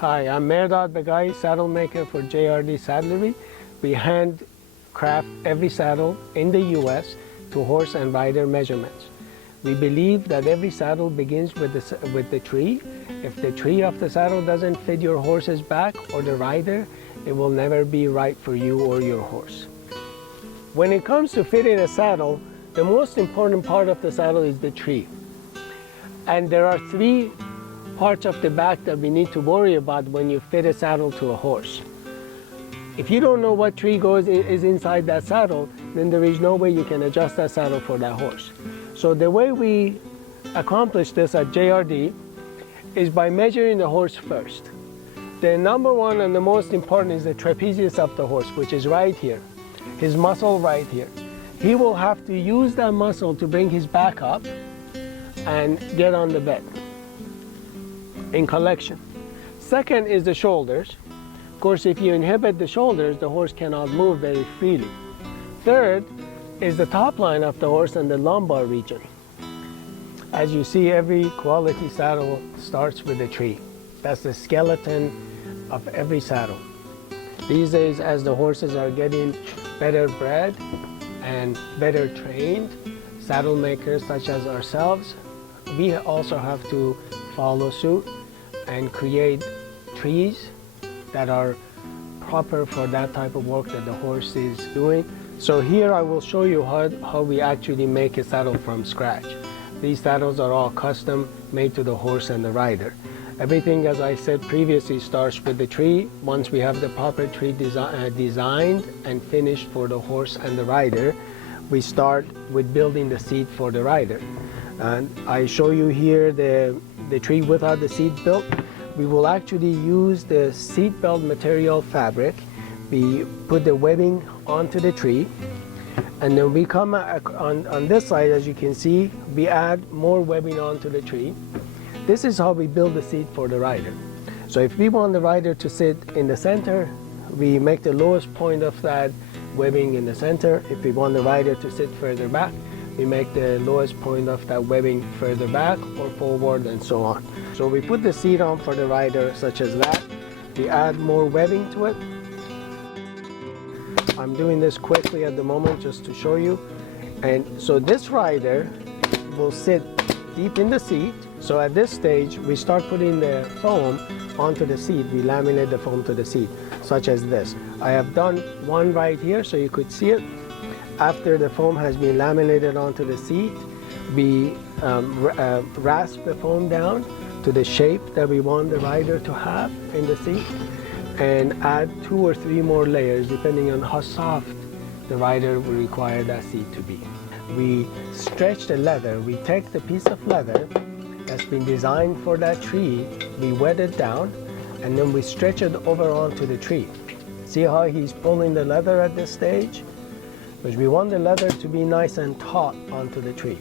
Hi, I'm Merhdad Baghai, Saddlemaker for JRD Saddlery. We handcraft every saddle in the U.S. to horse and rider measurements. We believe that every saddle begins with the tree. If the tree of the saddle doesn't fit your horse's back or the rider, it will never be right for you or your horse. When it comes to fitting a saddle, the most important part of the saddle is the tree. And there are three parts of the back that we need to worry about when you fit a saddle to a horse. If you don't know what tree is inside that saddle, then there is no way you can adjust that saddle for that horse. So the way we accomplish this at JRD is by measuring the horse first. The number one and the most important is the trapezius of the horse, which is right here, his muscle right here. He will have to use that muscle to bring his back up and get on the bed in collection. Second is the shoulders. Of course, if you inhibit the shoulders, the horse cannot move very freely. Third is the top line of the horse and the lumbar region. As you see, every quality saddle starts with a tree. That's the skeleton of every saddle. These days, as the horses are getting better bred and better trained, saddle makers such as ourselves, we also have to follow suit and create trees that are proper for that type of work that the horse is doing. So here I will show you how we actually make a saddle from scratch. These saddles are all custom made to the horse and the rider. Everything, as I said previously, starts with the tree. Once we have the proper tree designed and finished for the horse and the rider, we start with building the seat for the rider. And I show you here the tree without the seat built. We will actually use the seat belt material fabric. We put the webbing onto the tree, and then we come on this side, as you can see, we add more webbing onto the tree. This is how we build the seat for the rider. So if we want the rider to sit in the center, we make the lowest point of that webbing in the center. If we want the rider to sit further back, we make the lowest point of that webbing further back or forward and so on. So we put the seat on for the rider such as that. We add more webbing to it. I'm doing this quickly at the moment just to show you. And so this rider will sit deep in the seat. So at this stage, we start putting the foam onto the seat. We laminate the foam to the seat, such as this. I have done one right here so you could see it. After the foam has been laminated onto the seat, we rasp the foam down to the shape that we want the rider to have in the seat, and add 2 or 3 more layers depending on how soft the rider will require that seat to be. We stretch the leather. We take the piece of leather that's been designed for that tree, we wet it down, and then we stretch it over onto the tree. See how he's pulling the leather at this stage? Because we want the leather to be nice and taut onto the tree.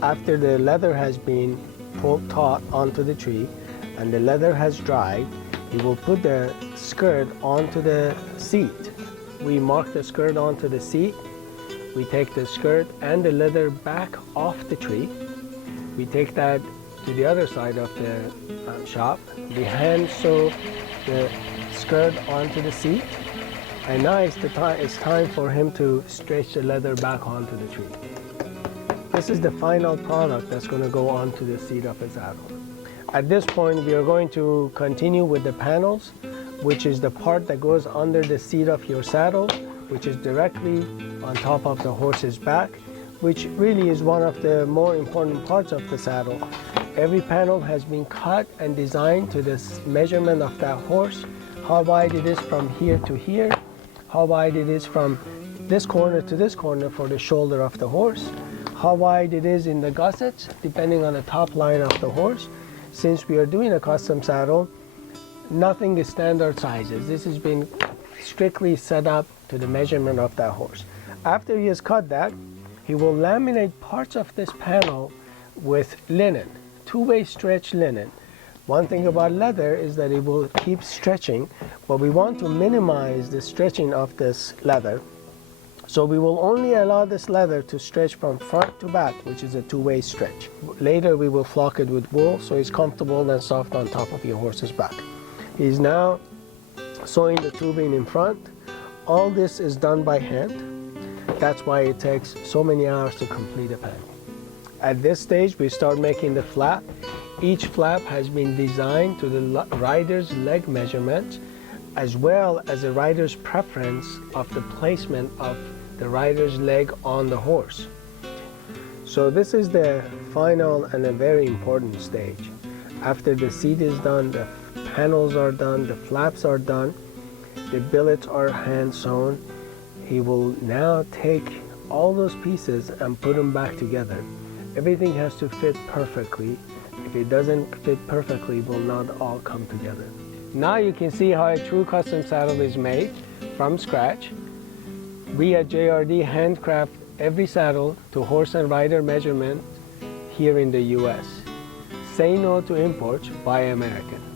After the leather has been pulled taut onto the tree and the leather has dried, we will put the skirt onto the seat. We mark the skirt onto the seat. We take the skirt and the leather back off the tree. We take that to the other side of the shop. We hand sew the skirt onto the seat. And now it's time for him to stretch the leather back onto the tree. This is the final product that's going to go onto the seat of a saddle. At this point, we are going to continue with the panels, which is the part that goes under the seat of your saddle, which is directly on top of the horse's back, which really is one of the more important parts of the saddle. Every panel has been cut and designed to this measurement of that horse, how wide it is from here to here, how wide it is from this corner to this corner for the shoulder of the horse, how wide it is in the gussets, depending on the top line of the horse. Since we are doing a custom saddle, nothing is standard sizes. This has been strictly set up to the measurement of that horse. After he has cut that, he will laminate parts of this panel with linen, 2-way stretch linen. One thing about leather is that it will keep stretching, but we want to minimize the stretching of this leather. So we will only allow this leather to stretch from front to back, which is a two-way stretch. Later we will flock it with wool so it's comfortable and soft on top of your horse's back. He's now sewing the tubing in front. All this is done by hand. That's why it takes so many hours to complete a pack. At this stage, we start making the flap. Each flap has been designed to the rider's leg measurement, as well as the rider's preference of the placement of the rider's leg on the horse. So this is the final and a very important stage. After the seat is done, the panels are done, the flaps are done, the billets are hand sewn. He will now take all those pieces and put them back together. Everything has to fit perfectly. If it doesn't fit perfectly, it will not all come together. Now you can see how a true custom saddle is made from scratch. We at JRD handcraft every saddle to horse and rider measurement here in the US. Say no to imports, buy American.